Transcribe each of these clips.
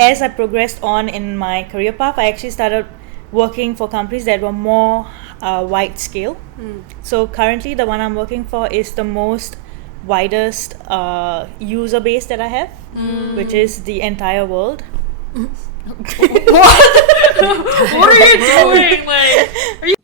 as I progressed on in my career path, I actually started working for companies that were more wide scale. So currently the one I'm working for is the most widest user base that I have, which is the entire world. What? What are you doing? Like, are you?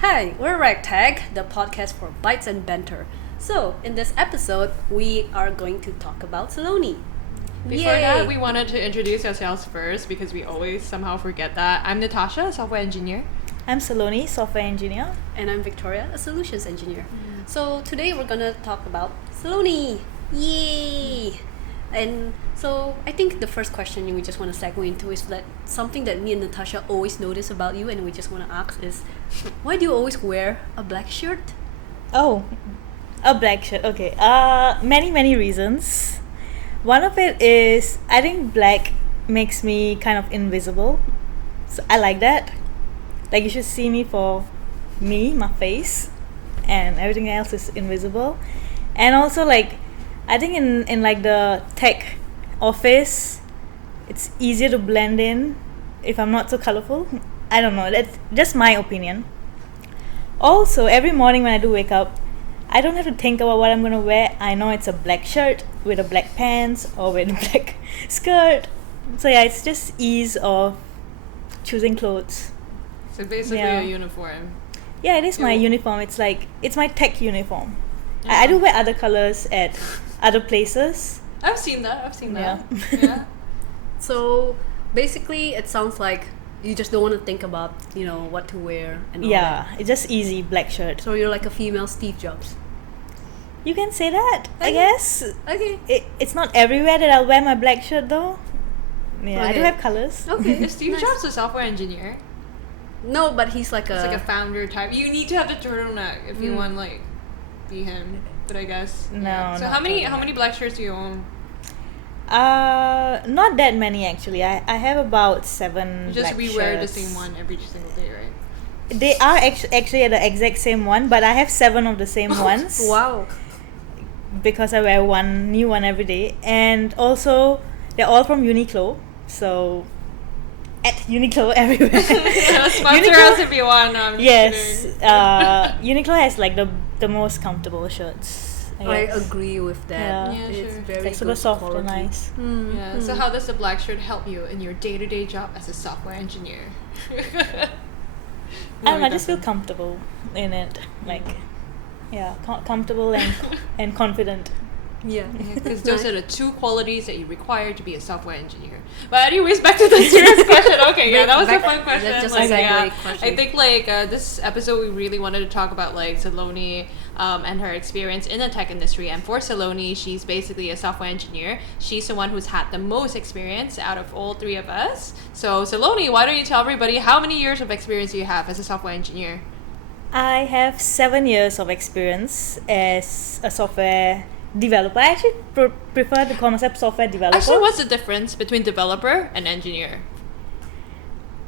Hi, we're RagTech, the podcast for bites and banter. So, in this episode, we are going to talk about Saloni. Before that, we wanted to introduce ourselves first because we always somehow forget that. I'm Natasha, software engineer. I'm Saloni, software engineer. And I'm Victoria, a solutions engineer. So, today we're gonna talk about Saloni. Yay! And so, I think the first question we just want to segue into is that something that me and Natasha always notice about you, and we just want to ask is, why do you always wear a black shirt? Oh, a black shirt. Okay. Many reasons. One of it is I think black makes me kind of invisible. So I like that. Like you should see me for me, my face, and everything else is invisible. And also like I think in like the tech office, it's easier to blend in if I'm not so colorful. I don't know. That's just my opinion. Also, every morning when I do wake up, I don't have to think about what I'm gonna wear. I know it's a black shirt with a black pants or with a black skirt. So yeah, it's just ease of choosing clothes. So basically a uniform. Yeah, it is my uniform. It's like it's my tech uniform. I do wear other colors at other places. I've seen that. Yeah. So, basically, it sounds like you just don't want to think about, what to wear and all that. It's just easy, black shirt. So you're like a female Steve Jobs. You can say that, I guess. Okay. It's not everywhere that I'll wear my black shirt though. Yeah, I do have colors. Okay. Is Steve Jobs a software engineer? No, but he's like It's like a founder type. You need to have the turtleneck if you want like be him. But I guess No. So not how many totally. black shirts do you own? Not that many actually. I have about 7 You just black rewear the shirts. same one every single day, right? They are actually the exact same one, but I have 7 of the same ones. Wow. Because I wear one new one every day, and also they're all from Uniqlo. So at Uniqlo everywhere. Sponsor us if you want. No, I'm just Yes, kidding. Uniqlo has like the most comfortable shirts. I guess. agree with that. Yeah, It's sure. very Like super good soft quality. and nice. Yeah. So how does the black shirt help you in your day-to-day job as a software engineer? I don't know. I just feel comfortable in it. Like, yeah, comfortable and confident. Yeah. Because those are the 2 qualities that you require to be a software engineer. But anyways, back to the serious question. Okay, yeah, that was a fun question. That's just like, a segue yeah, question. I think like this episode we really wanted to talk about like Saloni and her experience in the tech industry. And for Saloni, she's basically a software engineer. She's the one who's had the most experience out of all 3 of us. So Saloni, why don't you tell everybody how many years of experience you have as a software engineer? I have 7 years of experience as a software developer. I actually prefer the concept software developer. Actually, what's the difference between developer and engineer?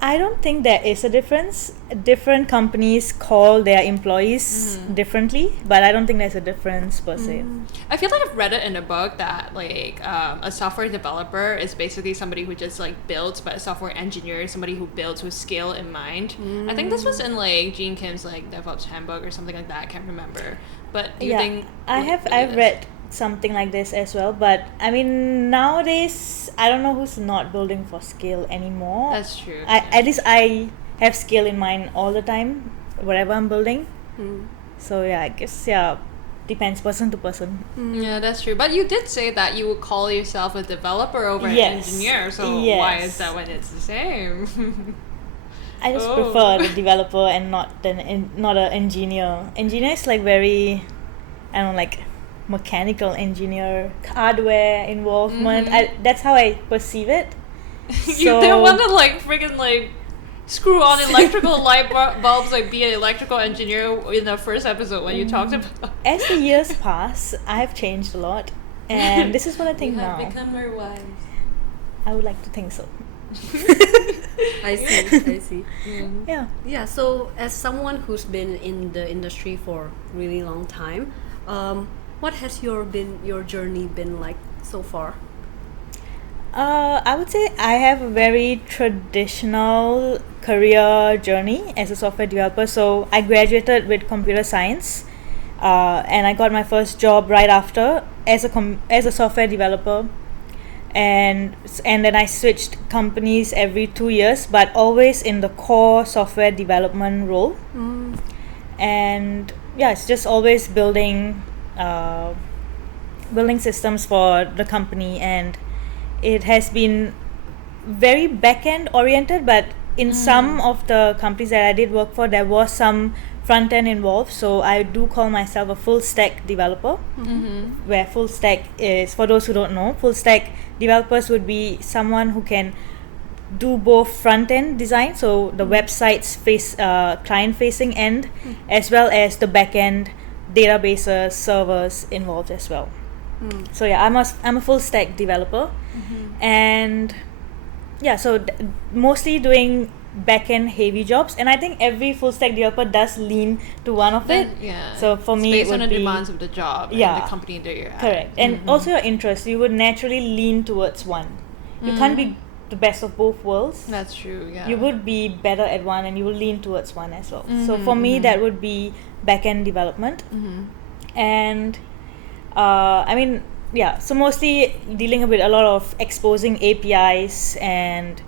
I don't think there is a difference. Different companies call their employees differently, but I don't think there's a difference per se. I feel like I've read it in a book that like a software developer is basically somebody who just like builds, but a software engineer is somebody who builds with skill in mind. I think this was in like Gene Kim's like DevOps handbook or something like that. I can't remember. But do you think I've read something like this as well, but I mean nowadays I don't know who's not building for skill anymore. That's true. At least I have skill in mind all the time, whatever I'm building. So yeah, I guess depends person to person. Yeah, that's true. But you did say that you would call yourself a developer over an engineer. So why is that when it's the same? I just prefer the developer and not an engineer. Engineer is like very, I don't know, like mechanical engineer, hardware involvement. That's how I perceive it. You don't want to like freaking like screw on electrical light bulbs, like be an electrical engineer in the first episode when you talked about. As the years pass, I have changed a lot, and this is what I think You have now. become more wise. I would like to think so. I see. Yeah. Yeah, so as someone who's been in the industry for a really long time, What has your journey been like so far? I would say I have a very traditional career journey as a software developer. So I graduated with computer science, and I got my first job right after as a software developer, and then I switched companies every 2 years, but always in the core software development role. And yeah, it's just always building systems for the company, and it has been very back-end oriented, but in some of the companies that I did work for, there was some front-end involved. So I do call myself a full-stack developer, where full stack is, for those who don't know, full-stack developers would be someone who can do both front-end design, so the website's client-facing end, as well as the back-end databases, servers involved as well. So yeah, I'm a full stack developer, and yeah, so mostly doing back-end heavy jobs, and I think every full stack developer does lean to one of it. Yeah. So for it's me, based it on would the be demands of the job and the company that you're at. correct, and also your interest. You would naturally lean towards one. You can't be the best of both worlds. That's true. Yeah. You would be better at one, and you will lean towards one as well. So for me, that would be back-end development, and I mean, yeah, so mostly dealing with a lot of exposing APIs and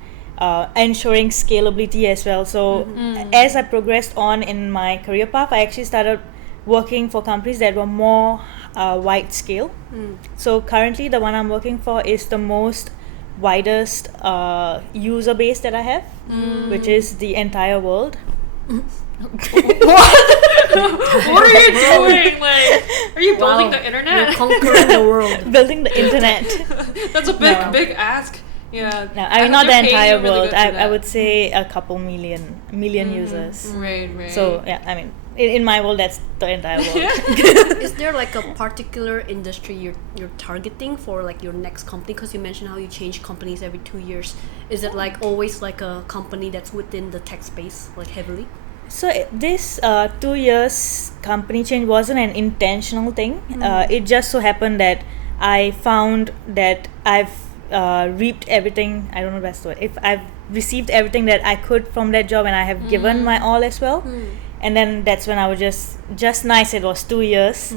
ensuring scalability as well. So as I progressed on in my career path, I actually started working for companies that were more wide scale. So currently the one I'm working for is the most widest user base that I have, which is the entire world. What are you doing? Like, are you building the internet? You're conquering the world. Building the internet. That's a big ask. Yeah. No, I mean not the entire world. Really I would say a couple million users. Right. So yeah, I mean in my world that's the entire world. Is there like a particular industry you're targeting for like your next company? Because you mentioned how you change companies every 2 years. Is it like always like a company that's within the tech space, like heavily? So this 2 years company change wasn't an intentional thing. It just so happened that I found that I've reaped everything. I don't know that's the word. If I've received everything that I could from that job, and I have given my all as well. And then that's when I was just nice. It was 2 years.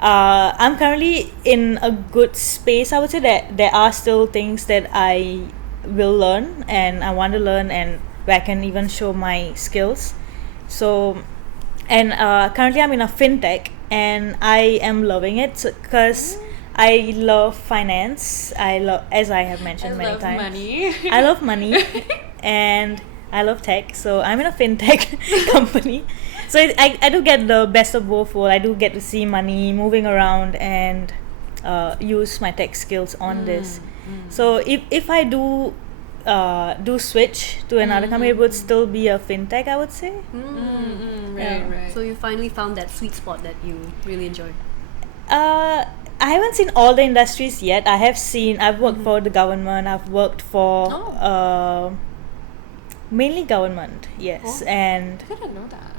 I'm currently in a good space. I would say that there are still things that I will learn and I want to learn, and where I can even show my skills. So, and currently I'm in a fintech, and I am loving it because I love finance. As I have mentioned many times. Money. I love money, and I love tech. So I'm in a fintech company. So I do get the best of both worlds. I do get to see money moving around and use my tech skills on this. So if I do switch to another company, it would still be a fintech, I would say. Right. So you finally found that sweet spot that you really enjoy. I haven't seen all the industries yet. I've worked for the government. I've worked for mainly government, yes, and I didn't know that.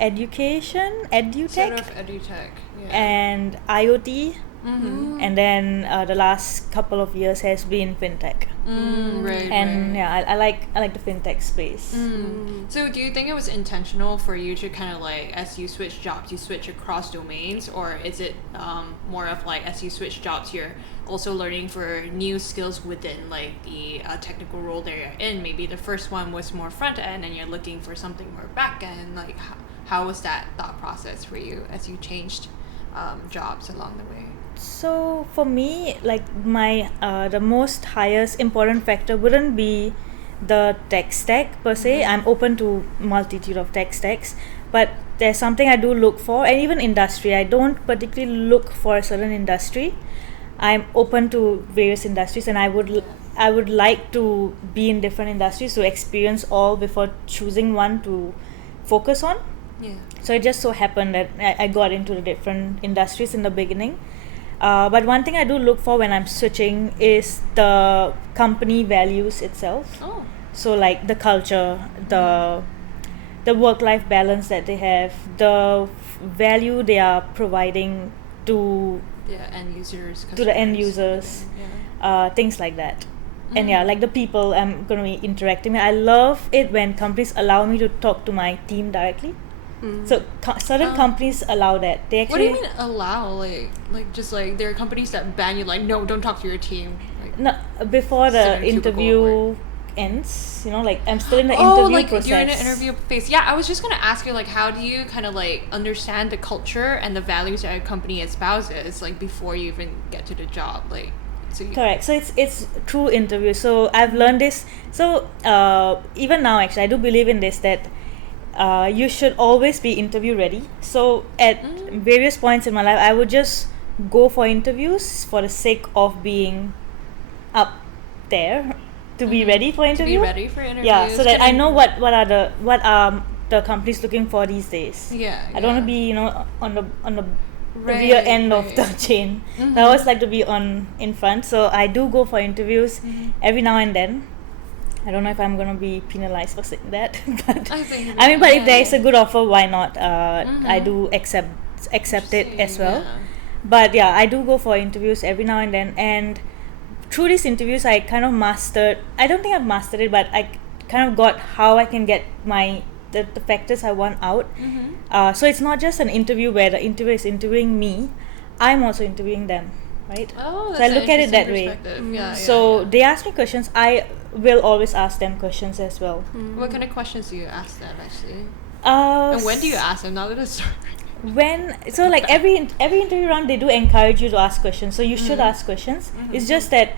education, edutech, Sort of edutech. Yeah. and IoT. And then the last couple of years has been fintech. Right. And yeah, I like the fintech space. So do you think it was intentional for you to kind of like, as you switch jobs, you switch across domains, or is it more of like, as you switch jobs, you're also learning for new skills within like the technical role that you're in? Maybe the first one was more front end and you're looking for something more back end. Like how was that thought process for you as you changed jobs along the way? So for me, like my the most highest important factor wouldn't be the tech stack per se. I'm open to multitude of tech stacks, but there's something I do look for, and even industry. I don't particularly look for a certain industry. I'm open to various industries, and I would like to be in different industries to experience all before choosing one to focus on. Yeah. So it just so happened that I got into the different industries in the beginning. But one thing I do look for when I'm switching is the company values itself. Oh. So like the culture, the work-life balance that they have, the value they are providing to end users, to the end customers, users, yeah. things like that. And yeah, like the people I'm going to be interacting with. I love it when companies allow me to talk to my team directly. So certain companies allow that. They actually. What do you mean allow? Like just like there are companies that ban you. Like no, don't talk to your team. Like, No, before the sit in a cubicle, interview ends, like I'm still in the interview like process. you're in an interview phase. Yeah, I was just gonna ask you, like, how do you kind of like understand the culture and the values that a company espouses, like before you even get to the job, like. So Correct. So it's through interview. So I've learned this. So even now, actually, I do believe in this, that you should always be interview ready. So at various points in my life, I would just go for interviews for the sake of being up there, to be ready for interview. To be ready for interviews. Yeah, so that I know what are the companies looking for these days. Yeah. I don't want to be on the Right, rear end of right. the chain. I always like to be in front. So I do go for interviews every now and then. I don't know if I'm gonna be penalized for saying that, but I think. I mean, but if there is a good offer, why not? I do accept it as well. Yeah. But yeah, I do go for interviews every now and then, and through these interviews, I kind of mastered. I don't think I've mastered it, but I kind of got how I can get the factors I want out. So it's not just an interview where the interviewer is interviewing me. I'm also interviewing them, right? Oh, that's so I look at it that way. Yeah, So they ask me questions. I will always ask them questions as well. What kind of questions do you ask them actually? And And when do you ask them? Now that it's like every interview round, they do encourage you to ask questions. So you should ask questions. It's just that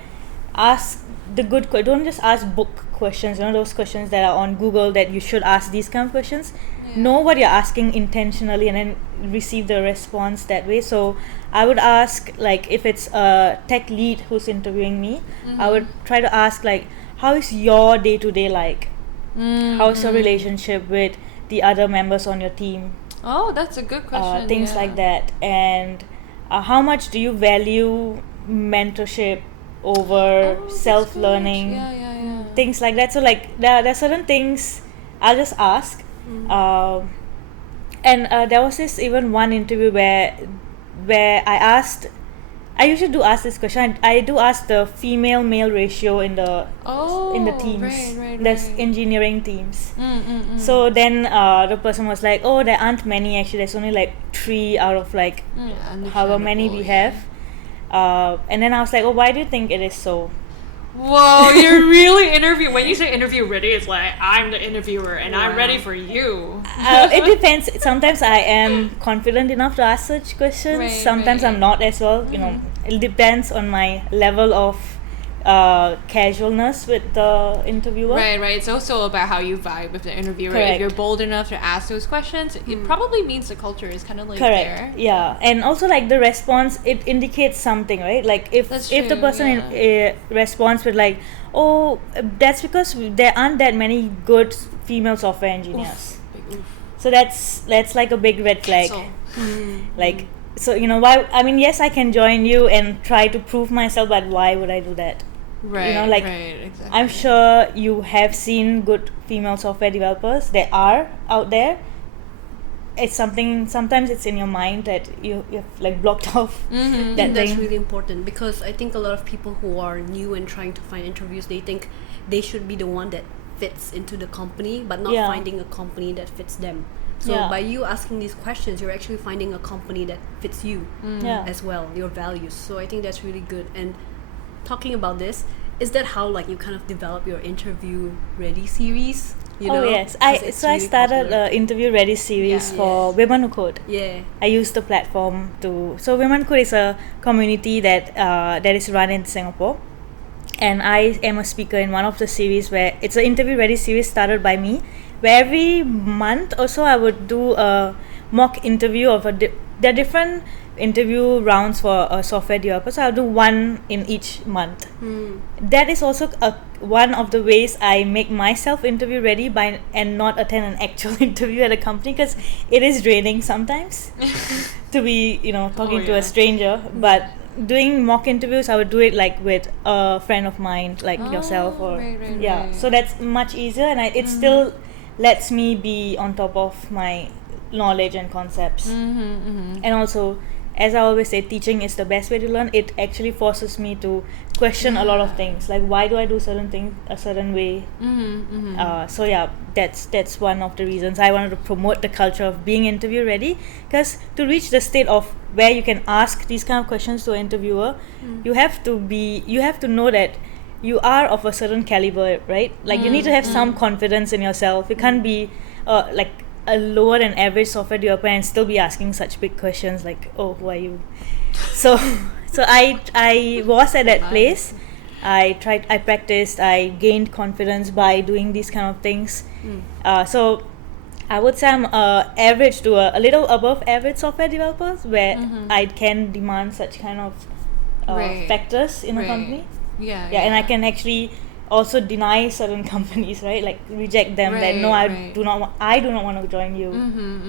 ask the good don't just ask book questions, those questions that are on Google that you should ask these kind of questions. Know what you're asking intentionally and then receive the response that way. So I would ask, like, if it's a tech lead who's interviewing me, I would try to ask, like, how is your day-to-day like? How's your relationship with the other members on your team? Oh, that's a good question. Things like that. And how much do you value mentorship over self-learning? Yeah. Things like that. So like there are certain things I'll just ask. And there was this even one interview where I usually do ask this question. I do ask the female-male ratio in the teams. Right. There's engineering teams. So then the person was like, "Oh, there aren't many actually. There's only like 3 out of like however many we have." And then I was like, "Oh, why do you think it is so?" Whoa, you're really interviewing. When you say interview ready, it's like I'm the interviewer and I'm ready for you. It depends. Sometimes I am confident enough to ask such questions. Right, Sometimes I'm not as well. It depends on my level of casualness with the interviewer. Right. It's also about how you vibe with the interviewer. Correct. If you're bold enough to ask those questions, it probably means the culture is kind of like Correct. there. Yeah, and also like the response, it indicates something, right? Like if That's the true, person responds with like, "Oh, that's because there aren't that many good female software engineers." Like, oof. So that's like a big red flag. So, Like, so why? I mean, yes, I can join you and try to prove myself, but why would I do that? right. Like, right, exactly. I'm sure you have seen good female software developers. There are out there. It's something. Sometimes it's in your mind that you've like blocked off I that think that's thing. really important, because I think a lot of people who are new and trying to find interviews, they think they should be the one that fits into the company, but not finding a company that fits them. So by you asking these questions, you're actually finding a company that fits you as well, your values. So I think that's really good. And talking about this, is that how like you kind of develop your interview ready series? Yes, 'Cause I it's so I really started popular. the interview ready series Yeah. for Women Who Code. Yeah. I use the platform to. So Women Who Code is a community that is run in Singapore, and I am a speaker in one of the series where it's an interview ready series started by me, where every month or so I would do a mock interview of there are different interview rounds for a software developer, so I'll do one in each month. That is also one of the ways I make myself interview ready and not attend an actual interview at a company, because it is draining sometimes to be talking to a stranger. But doing mock interviews, I would do it like with a friend of mine, like yourself, or right. so that's much easier, and it still lets me be on top of my knowledge and concepts. And also as I always say, teaching is the best way to learn. It actually forces me to question a lot of things, like why do I do certain things a certain way. So yeah, that's one of the reasons I wanted to promote the culture of being interview ready, because to reach the state of where you can ask these kind of questions to an interviewer, you have to know that you are of a certain caliber, right? Like you need to have some confidence in yourself. You can't be like a lower than average software developer and still be asking such big questions like, oh, who are you? So I was at that place. I practiced, I gained confidence by doing these kind of things. So I would say I'm average to a little above average software developers, where I can demand such kind of factors in a company. Yeah, and I can actually also deny certain companies, right? Like reject them, that no, I do not want to join you.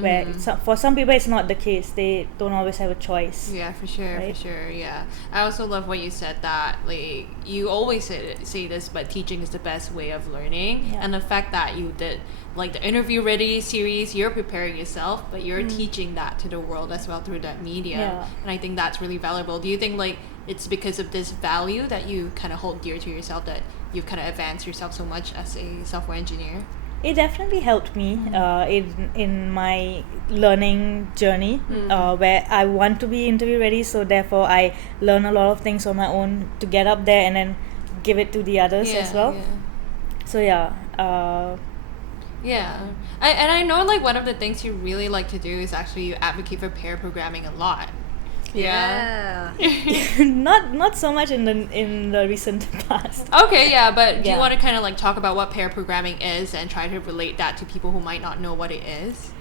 Where for some people it's not the case. They don't always have a choice. Yeah, for sure, right? for sure. Yeah, I also love what you said, that like you always say this, but teaching is the best way of learning. And the fact that you did like the interview ready series, you're preparing yourself, but you're teaching that to the world as well through that medium. And I think that's really valuable. Do you think like it's because of this value that you kind of hold dear to yourself that you've kind of advanced yourself so much as a software engineer? It definitely helped me in my learning journey, where I want to be interview ready, so therefore I learn a lot of things on my own to get up there and then give it to the others as well. So and I know like one of the things you really like to do is actually you advocate for pair programming a lot. not so much in the recent past. Okay, but do you want to kind of like talk about what pair programming is and try to relate that to people who might not know what it is?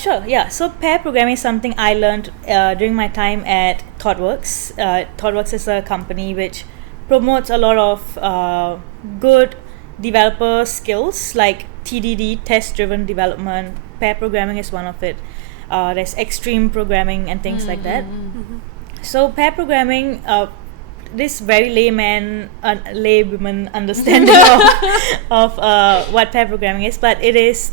Sure, yeah. So pair programming is something I learned during my time at ThoughtWorks. ThoughtWorks is a company which promotes a lot of good developer skills like TDD, test-driven development. Pair programming is one of it. There's extreme programming and things like that. So pair programming, this very laywoman understanding of what pair programming is, but it is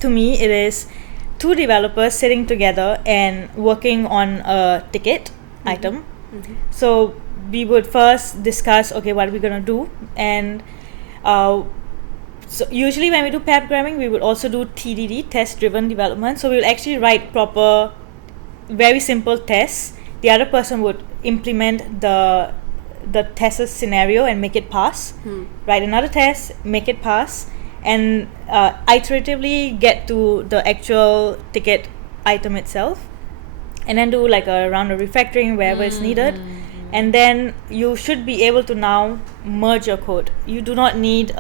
two developers sitting together and working on a ticket item. So we would first discuss, okay, what are we gonna do, and so usually when we do pair programming, we would also do TDD, test-driven development. So we will actually write proper, very simple tests. The other person would implement the test scenario and make it pass. Write another test, make it pass, and iteratively get to the actual ticket item itself. And then do like a round of refactoring wherever it's needed. And then you should be able to now merge your code. You do not need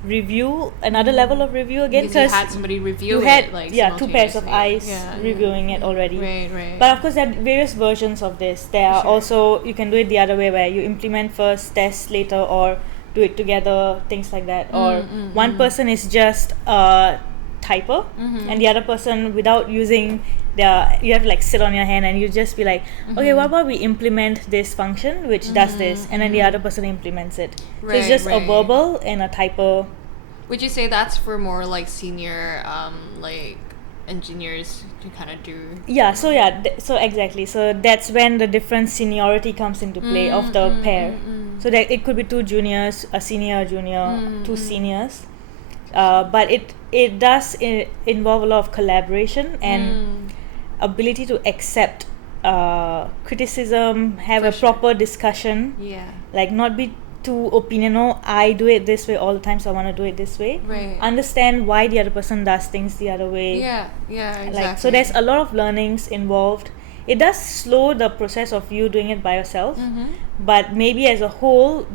another level of review again, because you had somebody review it, like two pairs of eyes reviewing it already. Right. But of course there are various versions of this. There are also, you can do it the other way, where you implement first, test later, or do it together, things like that. Or one person is just a typer, and the other person, without using you have to like sit on your hand and you just be like, okay, what about we implement this function which does this, and then the other person implements it. So it's just a verbal and a typer. Would you say that's for more like senior like engineers to kind of do? So exactly, so that's when the different seniority comes into play of the pair. So that it could be two juniors, a senior, a junior, two seniors, but it does involve a lot of collaboration and ability to accept criticism, have a proper discussion, like not be too opinional. I do it this way all the time, so I want to do it this way. Understand why the other person does things the other way. Exactly. Like, so there's a lot of learnings involved. It does slow the process of you doing it by yourself, but maybe as a whole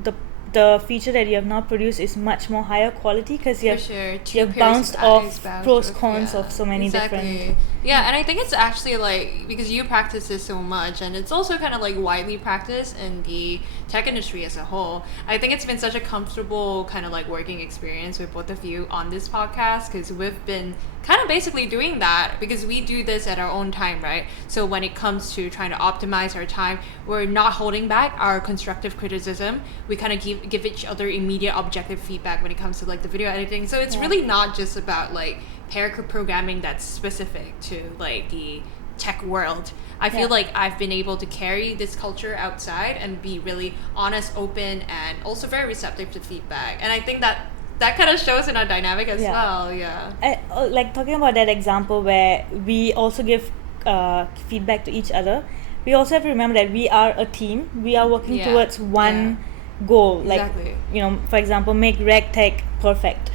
the feature that you have now produced is much more higher quality, because you've bounced off pros cons of so many different. And I think it's actually like, because you practice this so much, and it's also kind of like widely practiced in the tech industry as a whole. I think it's been such a comfortable kind of like working experience with both of you on this podcast, because we've been kind of basically doing that because we do this at our own time, right? So when it comes to trying to optimize our time, we're not holding back our constructive criticism. We kind of give each other immediate objective feedback when it comes to like the video editing. So it's really not just about like pair programming that's specific to like the tech world. I feel like I've been able to carry this culture outside and be really honest, open, and also very receptive to feedback. And I think that kind of shows in our dynamic as well. Like talking about that example where we also give feedback to each other, we also have to remember that we are a team. We are working towards one goal. Like, for example, make RagTech perfect.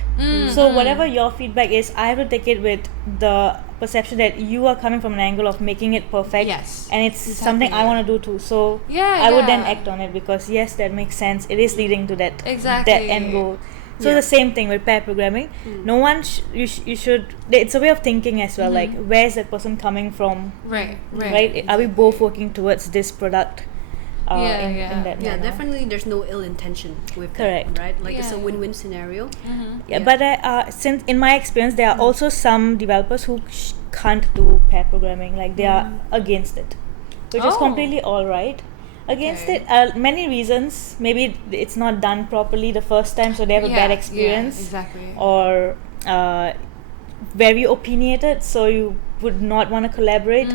So whatever your feedback is, I have to take it with the perception that you are coming from an angle of making it perfect, and it's something I want to do too. So I would then act on it because that makes sense. It is leading to that end goal. So the same thing with pair programming. No one you should. It's a way of thinking as well. Like, where is that person coming from? Right. Are we both working towards this product? In that manner. Definitely there's no ill intention with that, right? Like it's a win-win scenario. But since in my experience there are also some developers who can't do pair programming, like they are against it, which is completely alright. Against it, many reasons. Maybe it's not done properly the first time, so they have a bad experience, or very opinionated, so you would not want to collaborate.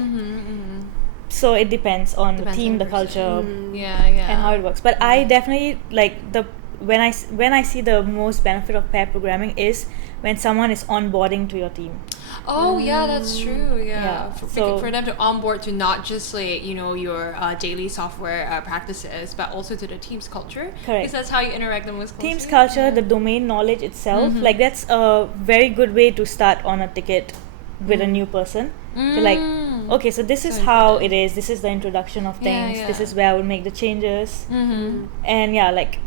So it depends on the team, the culture, and how it works. But I definitely like when I see the most benefit of pair programming is when someone is onboarding to your team. That's true. For them to onboard to not just like your daily software practices, but also to the team's culture. Because that's how you interact the most closely. Team's culture, the domain knowledge itself, like that's a very good way to start on a ticket with a new person. So like, okay, so this is how it is. This is the introduction of things. This is where I would make the changes. And like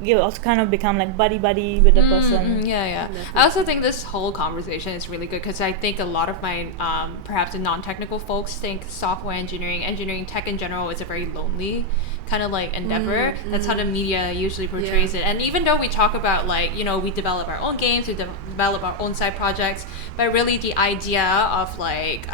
you also kind of become like buddy with the person. I also think this whole conversation is really good because I think a lot of my perhaps the non-technical folks think software engineering, tech in general is a very lonely kind of like endeavor. That's how the media usually portrays it. And even though we talk about like we develop our own games, we develop our own side projects, but really the idea of like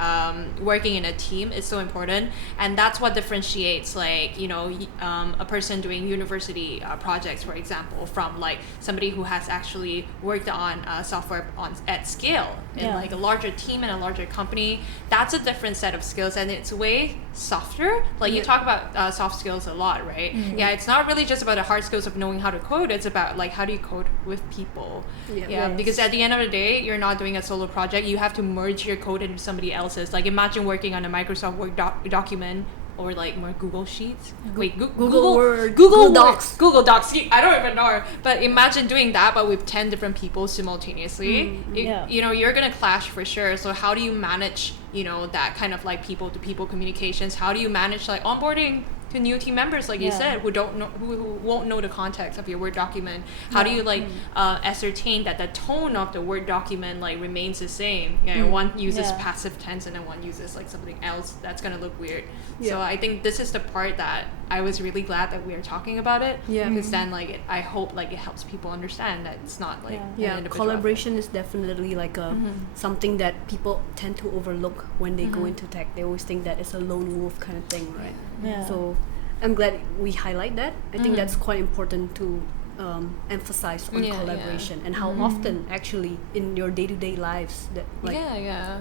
working in a team is so important, and that's what differentiates like a person doing university projects, for example, from like somebody who has actually worked on software at scale in like a larger team and a larger company. That's a different set of skills, and it's way softer. Like you talk about soft skills a lot, right? It's not really just about the hard skills of knowing how to code. It's about like how do you code with people. Because at the end of the day, you're not doing a solo project. You have to merge your code into somebody else's. Like imagine working on a Microsoft Word document or like more Google Sheets. Google Word, Google Docs. Google Docs. I don't even know. But imagine doing that, but with 10 different people simultaneously. You're gonna clash for sure. So how do you manage, that kind of like people to people communications? How do you manage like onboarding to new team members, like you said, who don't know, who won't know the context of your Word document? How do you like ascertain that the tone of the Word document like remains the same? One uses passive tense and then one uses like something else. That's gonna look weird. So I think this is the part that I was really glad that we are talking about it. Because then like I hope like it helps people understand that it's not like collaboration is definitely like a something that people tend to overlook when they go into tech. They always think that it's a lone wolf kind of thing, right? So I'm glad we highlight that. I think that's quite important to emphasize on collaboration and how often actually in your day-to-day lives that like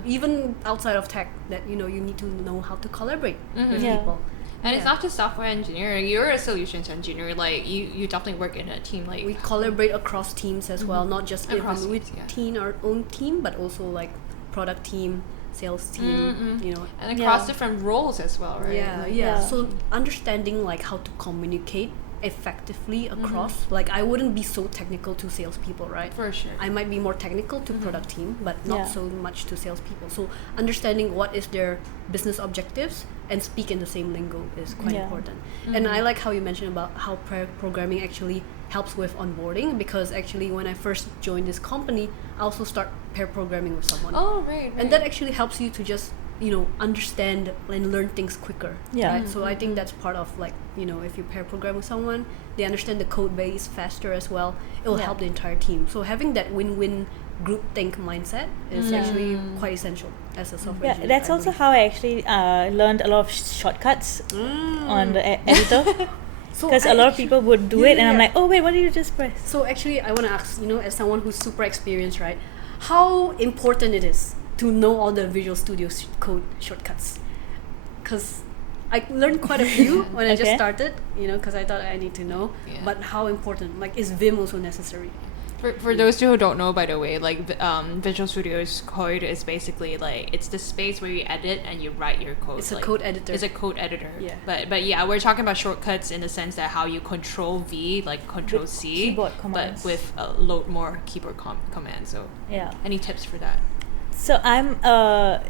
even outside of tech that you need to know how to collaborate with people. And it's not just software engineering. You're a solutions engineer. Like you definitely work in a team. Like we collaborate across teams as well, not just within our own team, but also like product team, sales team, and across different roles as well, right? So understanding like how to communicate effectively across, like I wouldn't be so technical to salespeople, right? For sure. I might be more technical to product team, but not so much to salespeople. So understanding what is their business objectives and speak in the same lingo is quite important. And I like how you mentioned about how pair programming actually helps with onboarding, because actually when I first joined this company, I also start pair programming with someone. Oh, right. And that actually helps you to just understand and learn things quicker. Right? So I think that's part of like if you pair program with someone, they understand the code base faster as well. It will help the entire team. So having that win-win group think mindset is actually quite essential as a software engineer. That's also how I actually learned a lot of shortcuts on the editor. Because a lot of people would do it and I'm like, oh wait, what did you just press? So actually I want to ask, as someone who's super experienced, right, how important it is to know all the Visual Studio Code shortcuts, because I learned quite a few when I just Okay. started, because I thought I need to know. Yeah. But how important? Like, is Vim also necessary? For those who don't know, by the way, like Visual Studio's code is basically like it's the space where you edit and you write your code. It's a like, code editor. It's a code editor. Yeah. But yeah, we're talking about shortcuts in the sense that how you Control V, like Control With C, keyboard but commands. with a load more keyboard commands. So Yeah. any tips for that? So I'm a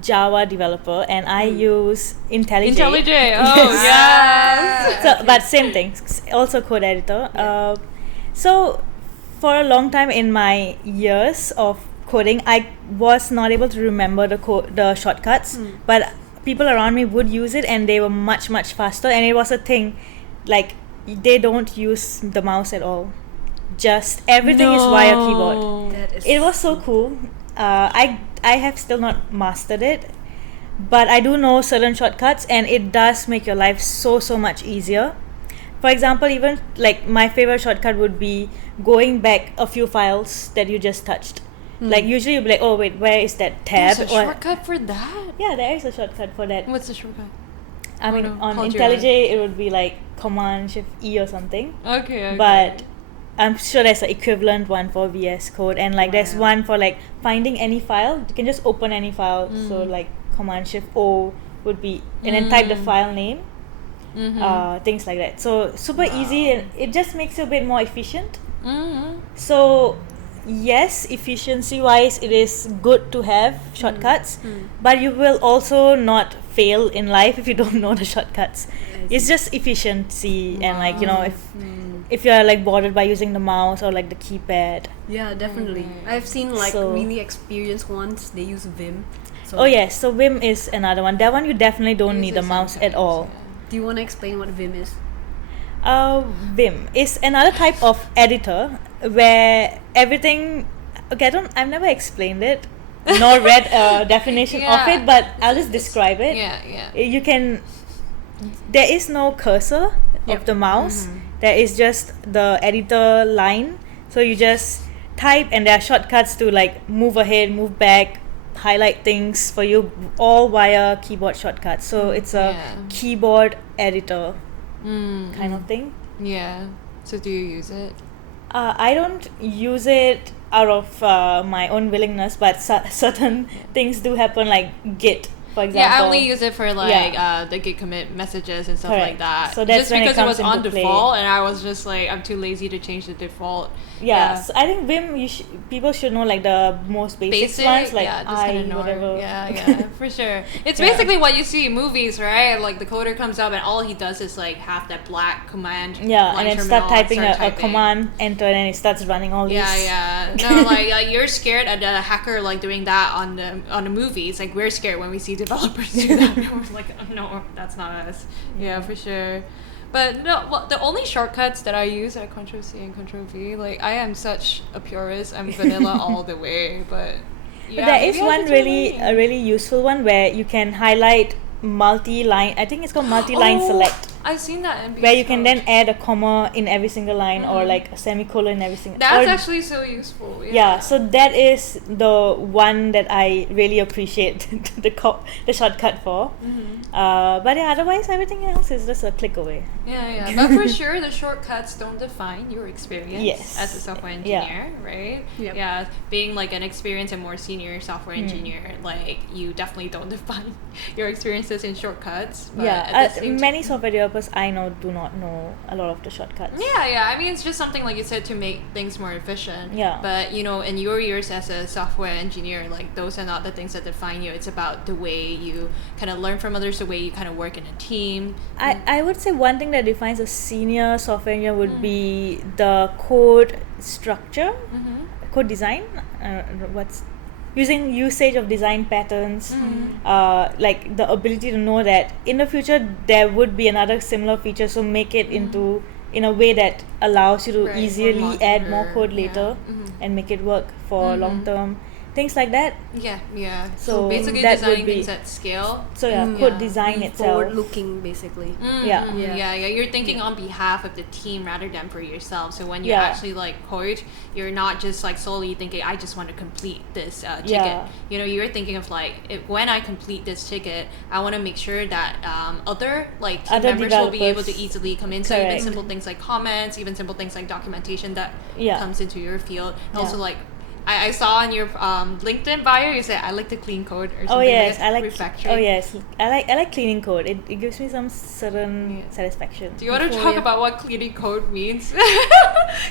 Java developer and I use IntelliJ. IntelliJ. Oh yes. So, but same thing. Also code editor. Yeah. So for a long time in my years of coding, I was not able to remember the shortcuts, but people around me would use it and they were much faster, and it was a thing. Like, they don't use the mouse at all. Just everything is via keyboard. That is It was so cool. I have still not mastered it, but I do know certain shortcuts, and it does make your life so much easier. For example, even like my favorite shortcut would be going back a few files that you just touched. Like usually you'll be like, oh wait, where is that tab? There's a shortcut for that. Yeah, there is a shortcut for that. What's the shortcut? I mean, no, on called IntelliJ it would be like Command Shift E or something. Okay. But I'm sure there's an equivalent one for VS Code, and like there's Wow. one for like finding any file. You can just open any file. So like Command Shift O would be, and then type the file name. Things like that. So super easy, and it just makes you a bit more efficient. So yes, efficiency wise it is good to have shortcuts, but you will also not fail in life if you don't know the shortcuts. It's just efficiency, and like if you're like bothered by using the mouse or like the keypad. Yeah, definitely. I've seen like So- really experienced ones. They use Vim. So Oh yes, so Vim is another one. That one you definitely don't Use need it the mouse at sometimes, all. do you want to explain what Vim is? Vim is another type of editor where everything. Okay, I've never explained it, nor read a definition of Yeah. it, but I'll just describe it. Yeah. You can. There is no cursor Yep. of the mouse. There is just the editor line. So you just type, and there are shortcuts to like move ahead, move back, highlight things for you, all via keyboard shortcuts. So it's a Yeah. keyboard editor kind of thing. Yeah. So do you use it? I don't use it out of my own willingness, but certain things do happen, like Git, for example. Yeah, I only use it for like Yeah. the git commit messages and stuff Correct. like that. So that's just when it because it comes was on into play. default, and I was just like, I'm too lazy to change the default. Yeah, so I think Vim, people should know like the most basic ones, like yeah, just I, kinda know. whatever. Yeah, for sure. It's Yeah. basically what you see in movies, right? Like the coder comes up and all he does is like have that black command. Yeah, line and then terminal start typing start a command, enter, and then it starts running all these. Yeah. No, like you're scared at the hacker like doing that on the movies. Like we're scared when we see developers do that. We're like, oh, no, that's not us. Yeah, for sure. But no, well, the only shortcuts that I use are Ctrl C and Ctrl V. Like I am such a purist. I'm vanilla all the way. But yeah, There is maybe I one should really try. a really useful one where you can highlight multi-line. I think it's called multi-line select, I've seen that in where VS you can Code. then add a comma in every single line or like a semicolon in every single. That's or- actually so useful. Yeah, so that is the one that I really appreciate the shortcut for. But yeah, otherwise everything else is just a click away. Yeah. But for sure, the shortcuts don't define your experience Yes. as a software Yeah. engineer, right? Yep. Yeah, being like an experienced and more senior software Mm. engineer, like you definitely don't define your experiences in shortcuts. But Yeah, at the same many software developers I know do not know a lot of the shortcuts. Yeah. I mean, it's just something like you said to make things more efficient. Yeah. But in your years as a software engineer, like those are not the things that define you. It's about the way you kind of learn from others, the way you kind of work in a team. I would say one thing that defines a senior software engineer would be the code structure, code design. What's using usage of design patterns, like the ability to know that in the future there would be another similar feature, so make it into in a way that allows you to Right, more easily add more modular, code yeah. later and make it work for long term. things like that. Yeah. So basically that would designing be- things at scale. So Mm, code yeah. design Be itself. forward-looking, basically. Yeah. Yeah. You're thinking on behalf of the team rather than for yourself. So when you Yeah. actually like code, you're not just like solely thinking, I just want to complete this ticket. Yeah. You know, you're thinking of like, when I complete this ticket, I want to make sure that other like team Other members will be able to developers. easily come in. So even Correct. simple things like comments, even simple things like documentation that Yeah. comes into your field. And Yeah. also like, I saw on your LinkedIn bio you said I like to clean code or something. Oh yes, like I like. refactoring. Oh yes, I like cleaning code. It gives me some certain satisfaction. Do you want to Before talk you- about what cleaning code means?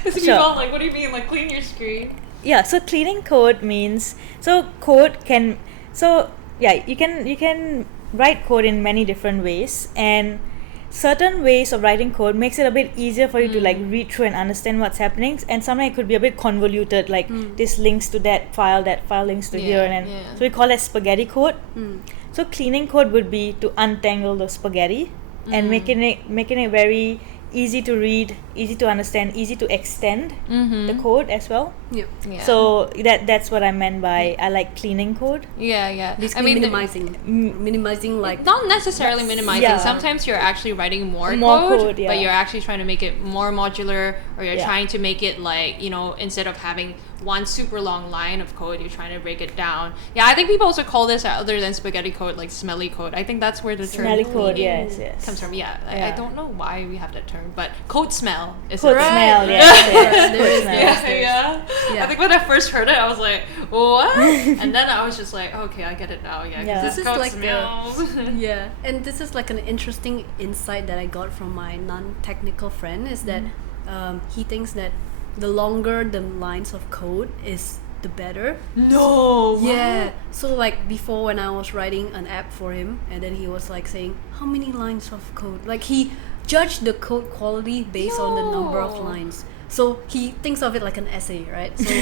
Because Sure. people are like, what do you mean? Like, clean your screen? Yeah, so cleaning code means code can you can write code in many different ways, and certain ways of writing code makes it a bit easier for you to like read through and understand what's happening, and sometimes it could be a bit convoluted, like this links to that file links to here, and then Yeah. so we call that spaghetti code. Mm. So cleaning code would be to untangle the spaghetti and making it very easy to read, easy to understand, easy to extend the code as well. Yeah. Yeah. So that's what I meant by I like cleaning code. yeah. Basically, the- minimizing like not necessarily minimizing. Yeah. Sometimes you're actually writing more More code, code, yeah. but you're actually trying to make it more modular, or you're Yeah. trying to make it like, you know, instead of having one super long line of code, you're trying to break it down. Yeah, I think people also call this, other than spaghetti code, like smelly code. I think that's where the term Smelly code, cleaning yes. comes from. Yeah, I Yeah. don't know why we have that term, but code smell is Code a term. smell, Right. yes, There code is- smell. Yeah. Yeah. I think when I first heard it, I was like, what? And then I was just like, okay, I get it now. Yeah, 'cause Yeah. this This is code like smells. yeah, and this is like an interesting insight that I got from my non-technical friend, is that he thinks that the longer the lines of code is, the better. No. Yeah. So like before, when I was writing an app for him, and then he was like saying, how many lines of code? Like he judged the code quality based on the number of No. lines. So he thinks of it like an essay, right? So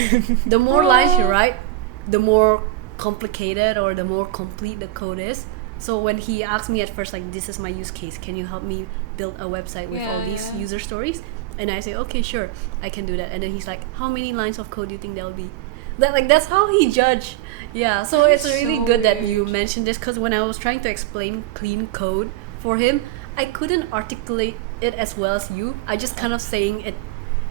the more lines you write, the more complicated or the more complete the code is. So when he asked me at first, like, this is my use case, can you help me build a website with all these Yeah. user stories? And I say, okay, sure, I can do that. And then he's like, how many lines of code do you think that'll be? That's how he judged. Yeah, so it's really so good that you weird. mentioned this, because when I was trying to explain clean code for him, I couldn't articulate it as well as you. I just kind of saying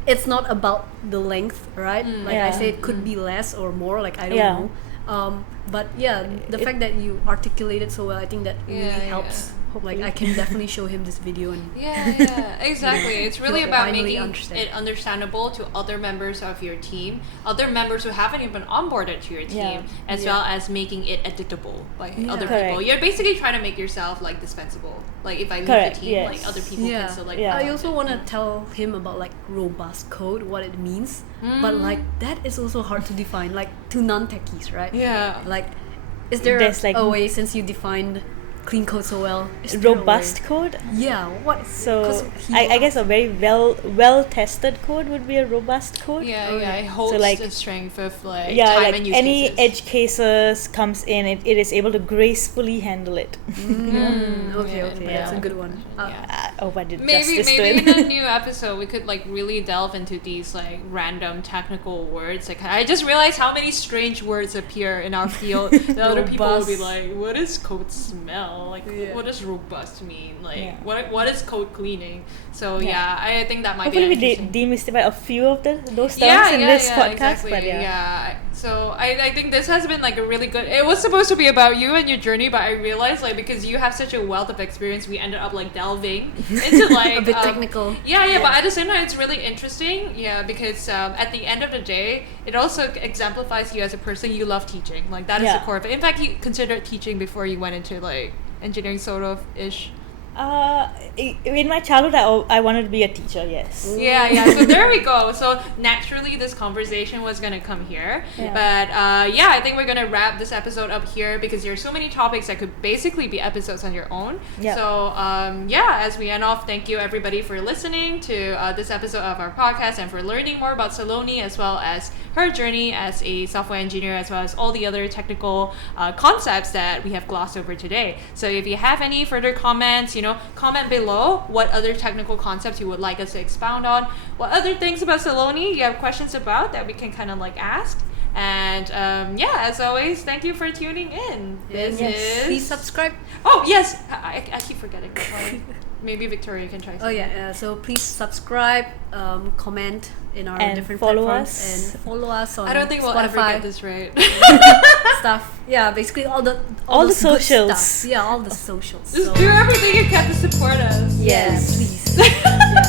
it's not about the length, right? Like I Yeah. say, it could be less or more, like I don't Yeah. know. But yeah, the fact that you articulate it so well, I think that really Yeah, helps. Like I can definitely show him this video and Yeah, exactly. It's really He'll about finally making understand. it understandable to other members of your team, other members who haven't even onboarded to your team, Yeah. as Yeah. well as making it editable by Yeah. other Correct. people. You're basically trying to make yourself like dispensable. Like if I leave Correct, the team, yes. like other people Yeah. can still like. Yeah. I also want to tell him about like robust code, what it means. But like that is also hard to define, like to non-techies, right? Yeah. Like, is there There's, like, a way, since you defined clean code so well? Is there a Robust way? code. Yeah. What? So 'cause he I guess a very well tested code would be a robust code. Yeah, Okay. yeah. It holds like- the strength of like Yeah, time like and use any cases. edge cases comes in, it is able to gracefully handle it. Okay, Yeah, okay, yeah. that's a good one. Yeah. I hope I did Maybe justice to maybe it. in a new episode we could like really delve into these like random technical words. Like I just realized how many strange words appear in our field. The other people will be Robust. like, "What does code smell? Like, Yeah. what does robust mean? Like, Yeah. what is code cleaning?" So Yeah. yeah, I think that might Hopefully be we interesting. demystify a few of those terms in this podcast. Exactly. But yeah. So I think this has been like a really good. It was supposed to be about you and your journey, but I realized like because you have such a wealth of experience, we ended up like delving into like A bit technical. Yeah, but at the same time, it's really interesting. Yeah, because at the end of the day, it also exemplifies you as a person. You love teaching. Like that is Yeah. the core of it. In fact, you considered teaching before you went into like engineering, sort of ish. In my childhood, I wanted to be a teacher. Yes. Yeah. So there we go. So naturally, this conversation was gonna come here. Yeah. But yeah, I think we're gonna wrap this episode up here because there are so many topics that could basically be episodes on your own. Yeah. So yeah, as we end off, thank you everybody for listening to this episode of our podcast and for learning more about Saloni as well as her journey as a software engineer, as well as all the other technical concepts that we have glossed over today. So if you have any further comments, comment below what other technical concepts you would like us to expound on, what other things about Saloni you have questions about that we can kind of like ask. And as always, thank you for tuning in. This is. Please subscribe. Oh yes, I keep forgetting. Maybe Victoria can try. Oh yeah, so please subscribe, comment in our And different follow platforms, us. and follow us on I don't think we'll ever Spotify get this right. stuff. Yeah, basically all All those the good socials. stuff. Yeah, all the socials. Just So, do everything you can to support us. yes, Yes. please. Yeah.